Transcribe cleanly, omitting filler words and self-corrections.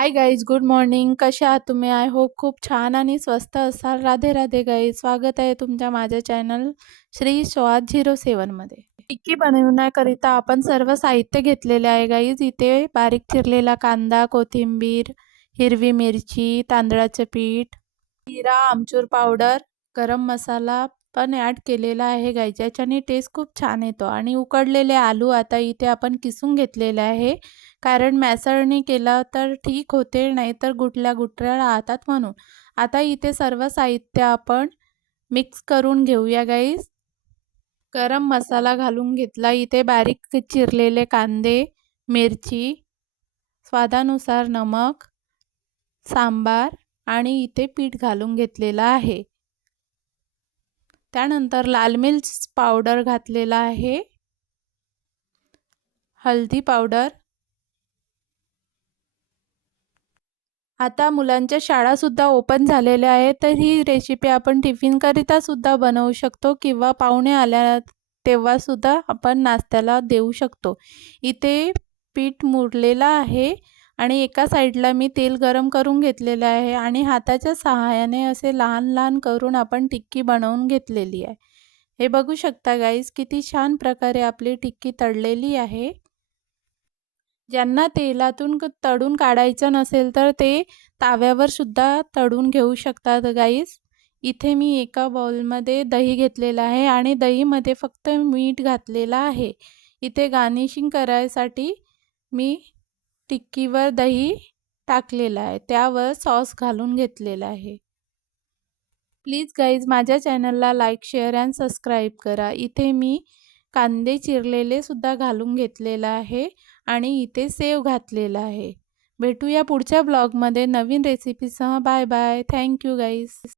Hi guys, good morning. कशा आहात तुम्ही? आय होप खूप छान आणि स्वस्त असाल. राधे राधे गाईज. स्वागत आहे तुमच्या माझ्या चॅनल श्री स्वाद 07 मध्ये. टिक्की बनवण्याकरिता आपण सर्व साहित्य घेतलेले आहे गाईज. इथे बारीक चिरलेला कांदा, कोथिंबीर, हिरवी मिरची, तांदळाचं पीठ, जिरा, आमचूर पावडर, गरम मसाला पण ॲड केलेला आहे गाईज. याच्याने टेस्ट खूप छान येतो. आणि उकडलेले आलू आता इथे आपण किसून घेतलेले आहे, कारण मॅसरने केला तर ठीक होते, नाहीतर गुठल्या गुठळ्या राहतात म्हणून. आता इथे सर्व साहित्य आपण मिक्स करून घेऊया गाईज. गरम मसाला घालून घेतला. इथे बारीक चिरलेले कांदे, मिरची, स्वादानुसार नमक, सांबार आणि इथे पीठ घालून घेतलेलं आहे. त्यानंतर लाल मिर्च पावडर घातलेला आहे, हळदी पावडर. आता मुलांच्या शाळासुद्धा ओपन झालेल्या आहेत, तर ही रेसिपी आपण टिफिनकरिता सुद्धा बनवू शकतो किंवा पाहुणे आल्या तेव्हासुद्धा आपण नाश्त्याला देऊ शकतो. इथे पीठ मुरलेलं आहे आणि एका साईडला मी तेल गरम करून घेतलेलं आहे आणि हाताच्या सहाय्याने असे लहान लहान करून आपण टिक्की बनवून घेतलेली आहे. हे बघू शकता गाईज, किती छान प्रकारे आपली टिक्की तळलेली आहे. ज्यांना तेलातून तळून काढायचं नसेल तर ते ताव्यावर सुद्धा तळून घेऊ शकतात गाईज. इथे मी एका बाउलमध्ये दही घेतलेलं आहे आणि दहीमध्ये फक्त मीठ घातलेलं आहे. इथे गार्निशिंग करायसाठी मी टिक्कीवर दही टाकलेलं आहे, त्यावर सॉस घालून घेतलेला आहे. प्लीज गाईज, माझ्या चॅनलला लाईक, शेअर अँड सबस्क्राईब करा. इथे मी कांदे चिरलेले सुद्धा घालून घेतलेलं आहे आणि इथे सेव घातलेला आहे. भेटूया पुढच्या ब्लॉगमध्ये नवीन रेसिपीसह. Bye bye. Thank you guys.